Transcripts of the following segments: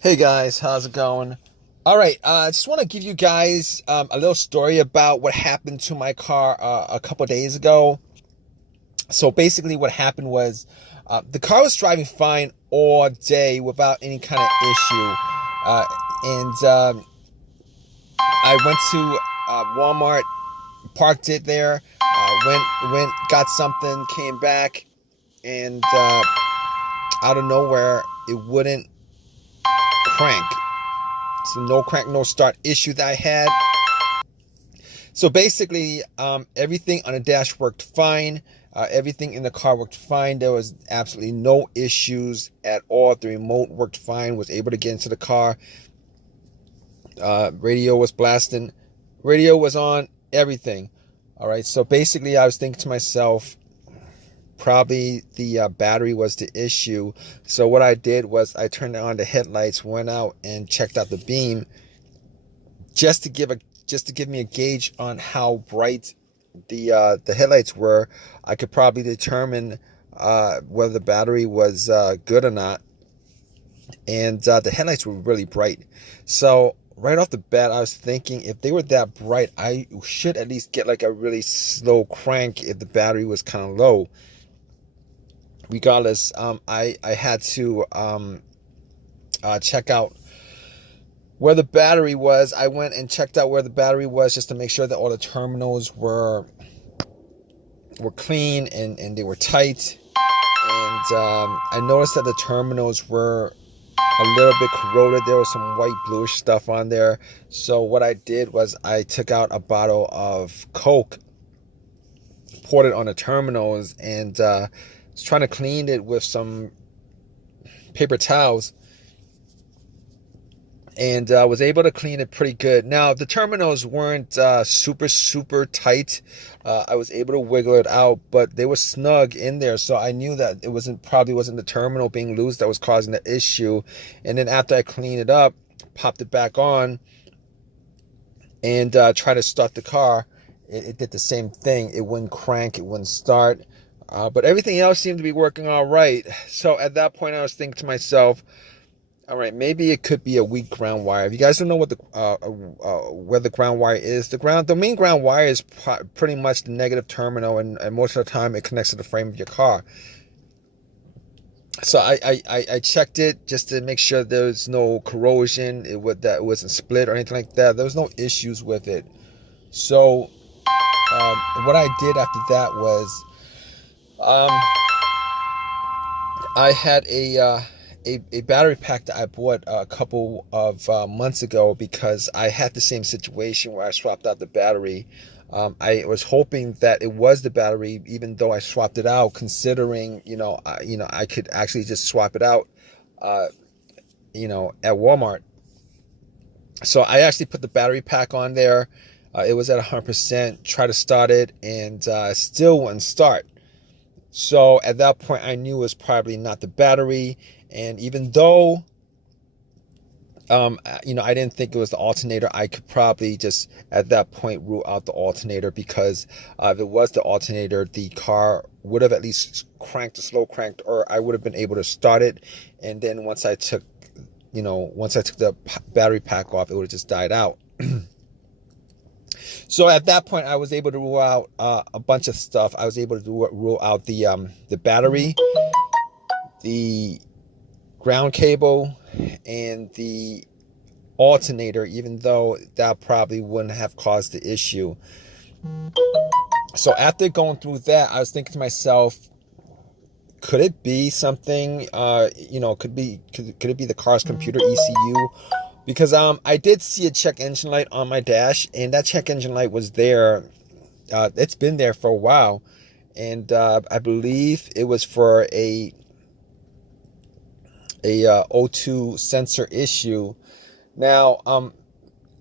Hey guys, how's it going? All right, I just want to give you guys a little story about what happened to my car a couple days ago. So basically, what happened was the car was driving fine all day without any kind of issue, and I went to Walmart, parked it there, got something, came back, and out of nowhere, it wouldn't crank. So no crank, no start issue that I had. So basically, everything on the dash worked fine. Everything in the car worked fine. There was absolutely no issues at all. The remote worked fine. Was able to get into the car. Radio was blasting. Radio was on. Everything. All right. So basically, I was thinking to myself, probably the battery was the issue. So what I did was I turned on the headlights, went out and checked out the beam, just to give me a gauge on how bright the headlights were. I could probably determine whether the battery was good or not. And the headlights were really bright. So right off the bat, I was thinking if they were that bright, I should at least get like a really slow crank if the battery was kind of low. Regardless, I had to check out where the battery was. I went and checked out where the battery was just to make sure that all the terminals were clean and they were tight. And I noticed that the terminals were a little bit corroded. There was some white bluish stuff on there. So what I did was I took out a bottle of Coke, poured it on the terminals, and was trying to clean it with some paper towels, and was able to clean it pretty good. Now, the terminals weren't super tight. I was able to wiggle it out, but they were snug in there, so I knew that it probably wasn't the terminal being loose that was causing the issue. And then after I cleaned it up, popped it back on, and tried to start the car, it did the same thing. It wouldn't crank, it wouldn't start, but everything else seemed to be working all right. So at that point, I was thinking to myself, all right, maybe it could be a weak ground wire. If you guys don't know what where the ground wire is, the main ground wire is pretty much the negative terminal, and most of the time it connects to the frame of your car. So I checked it just to make sure there was no corrosion, that it wasn't split or anything like that. There was no issues with it. So what I did after that was I had a battery pack that I bought a couple of months ago, because I had the same situation where I swapped out the battery. I was hoping that it was the battery, even though I swapped it out, considering I could actually just swap it out, at Walmart. So I actually put the battery pack on there. It was at 100%. Tried to start it, and still wouldn't start. So at that point, I knew it was probably not the battery. And even though, I didn't think it was the alternator, I could probably just at that point rule out the alternator, because if it was the alternator, the car would have at least slow cranked, or I would have been able to start it. And then once I took the battery pack off, it would have just died out. So at that point, I was able to rule out a bunch of stuff. I was able to rule out the battery, the ground cable, and the alternator, even though that probably wouldn't have caused the issue. So after going through that, I was thinking to myself, could it be something, could it be the car's computer ECU? Because I did see a check engine light on my dash, and that check engine light was there. It's been there for a while, and I believe it was for a O2 sensor issue. Now,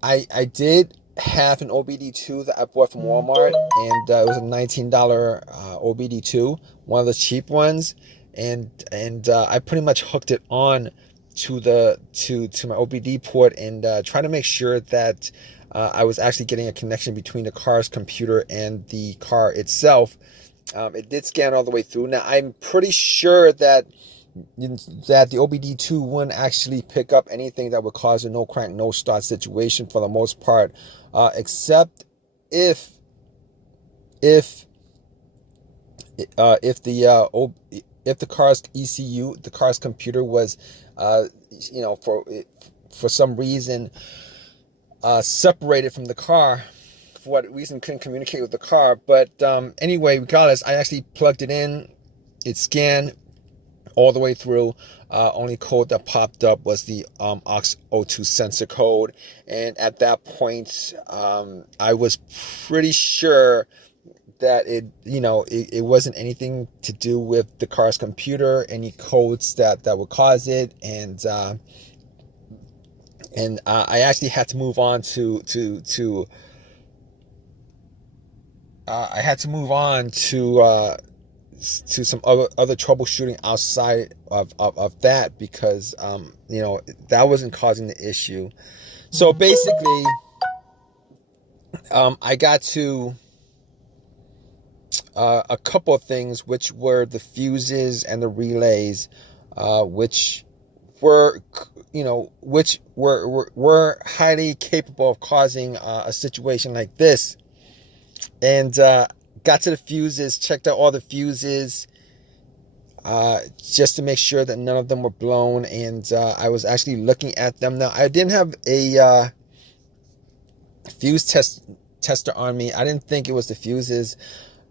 I did have an OBD2 that I bought from Walmart, and it was a $19 OBD2, one of the cheap ones, and I pretty much hooked it on to my OBD port, and trying to make sure that I was actually getting a connection between the car's computer and the car itself. It did scan all the way through. Now, I'm pretty sure that that the OBD2 wouldn't actually pick up anything that would cause a no crank, no start situation for the most part, except if if if the car's ECU, the car's computer was, for some reason separated from the car. For what reason, couldn't communicate with the car. But anyway, regardless, I actually plugged it in. It scanned all the way through. Only code that popped up was the aux02 sensor code, and at that point, I was pretty sure that it wasn't anything to do with the car's computer, any codes that would cause it, and I actually had to move on to I had to move on to some other troubleshooting outside of that, because that wasn't causing the issue. So basically, I got to a couple of things, which were the fuses and the relays, which were highly capable of causing a situation like this. And got to the fuses, checked out all the fuses, just to make sure that none of them were blown. And I was actually looking at them. Now, I didn't have a fuse tester on me. I didn't think it was the fuses.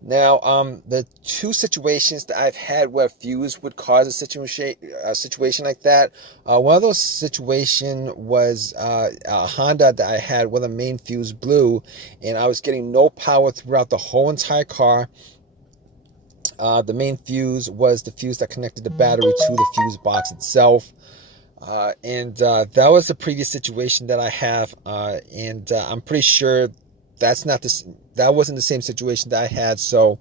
Now, the two situations that I've had where fuse would cause a situation like that, one of those situations was a Honda that I had where the main fuse blew, and I was getting no power throughout the whole entire car. The main fuse was the fuse that connected the battery to the fuse box itself. And that was the previous situation that I have, and I'm pretty sure that wasn't the same situation that I had, so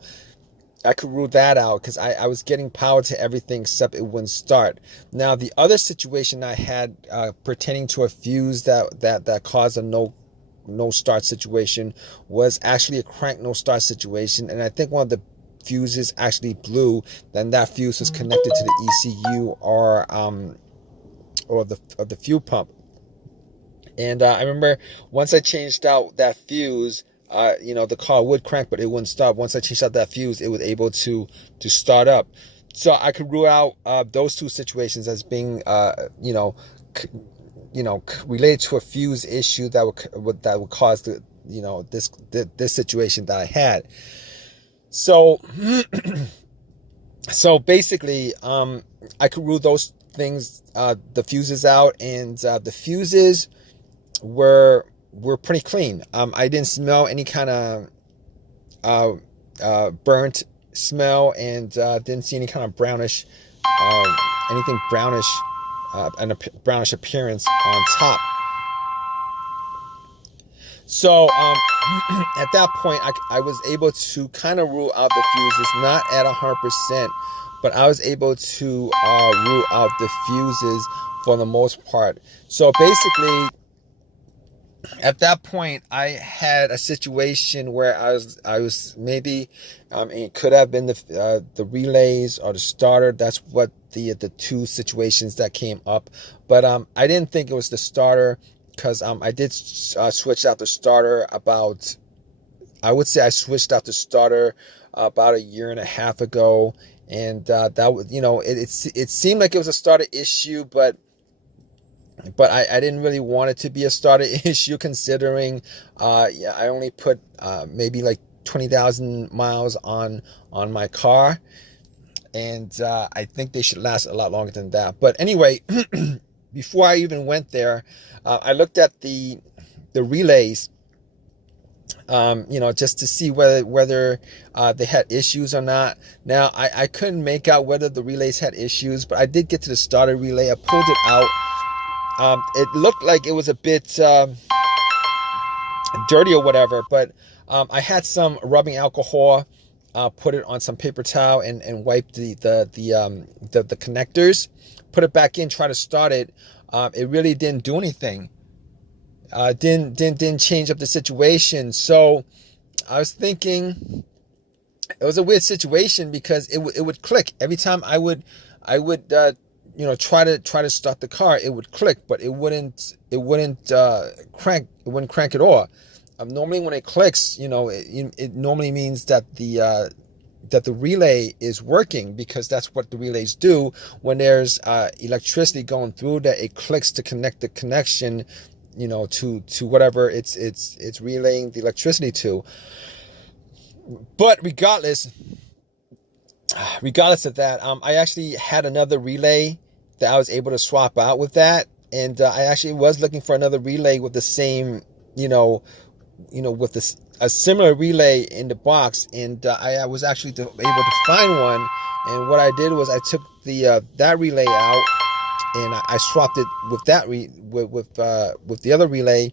I could rule that out, because I was getting power to everything except it wouldn't start. Now, the other situation I had pertaining to a fuse that caused a no start situation was actually a crank no start situation, and I think one of the fuses actually blew. Then that fuse was connected to the ECU or the fuel pump. And I remember once I changed out that fuse, the car would crank, but it wouldn't stop. Once I changed out that fuse, it was able to start up. So I could rule out those two situations as being, related to a fuse issue that would cause this situation that I had. So, so basically, I could rule those things, the fuses out, and the fuses were pretty clean. I didn't smell any kind of burnt smell, and didn't see any kind of brownish, anything brownish, and a brownish appearance on top. So at that point, I was able to kind of rule out the fuses, not at 100%, but I was able to rule out the fuses for the most part. So basically, at that point, I had a situation where I was maybe, it could have been the relays or the starter. That's what the two situations that came up. But I didn't think it was the starter, because I did switch out the starter about, I would say I switched out the starter about a year and a half ago, and that was, it seemed like it was a starter issue, but I didn't really want it to be a starter issue, considering I only put maybe like 20,000 miles on my car, and I think they should last a lot longer than that. But anyway, before I even went there, I looked at the relays, just to see whether they had issues or not. Now, I couldn't make out whether the relays had issues, but I did get to the starter relay. I pulled it out. It looked like it was a bit dirty or whatever, but I had some rubbing alcohol, put it on some paper towel, and wiped the connectors, put it back in, try to start it. It really didn't do anything. Didn't change up the situation. So I was thinking it was a weird situation, because it would click every time I would I would try to start the car. It would click, but it wouldn't crank. It wouldn't crank at all. Normally when it clicks, it normally means that the relay is working, because that's what the relays do when there's electricity going through, that it clicks to connect the connection, to whatever it's relaying the electricity to. But regardless of that, I actually had another relay that I was able to swap out with that, and I actually was looking for another relay with the same, with this a similar relay in the box, and I was actually able to find one. And what I did was I took that relay out, and I swapped it with that with the other relay,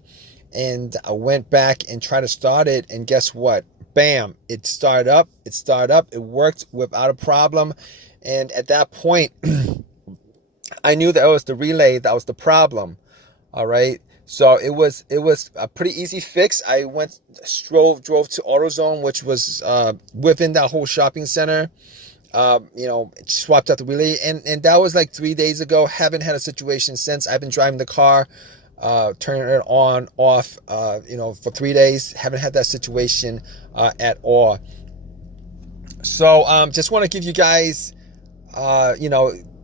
and I went back and tried to start it, and guess what? Bam! It started up. It worked without a problem. And at that point, I knew that it was the relay that was the problem. All right. So it was a pretty easy fix. I drove to AutoZone, which was within that whole shopping center. Swapped out the relay, and that was like 3 days ago. Haven't had a situation since. I've been driving the car, turning it on, off, for 3 days. Haven't had that situation at all. So just want to give you guys,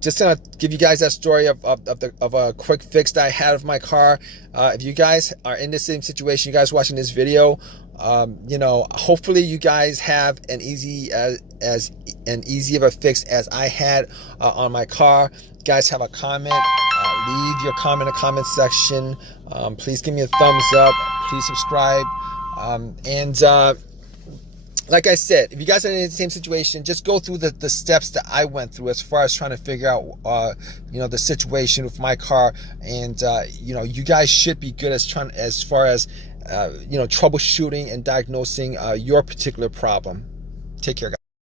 just gonna give you guys that story of a quick fix that I had of my car. If you guys are in the same situation, you guys watching this video, hopefully you guys have an easy of a fix as I had on my car. You guys have a comment, leave your comment in the comment section. Please give me a thumbs up. Please subscribe. Like I said, if you guys are in the same situation, just go through the steps that I went through as far as trying to figure out, the situation with my car. And, you guys should be good as far as troubleshooting and diagnosing your particular problem. Take care, guys.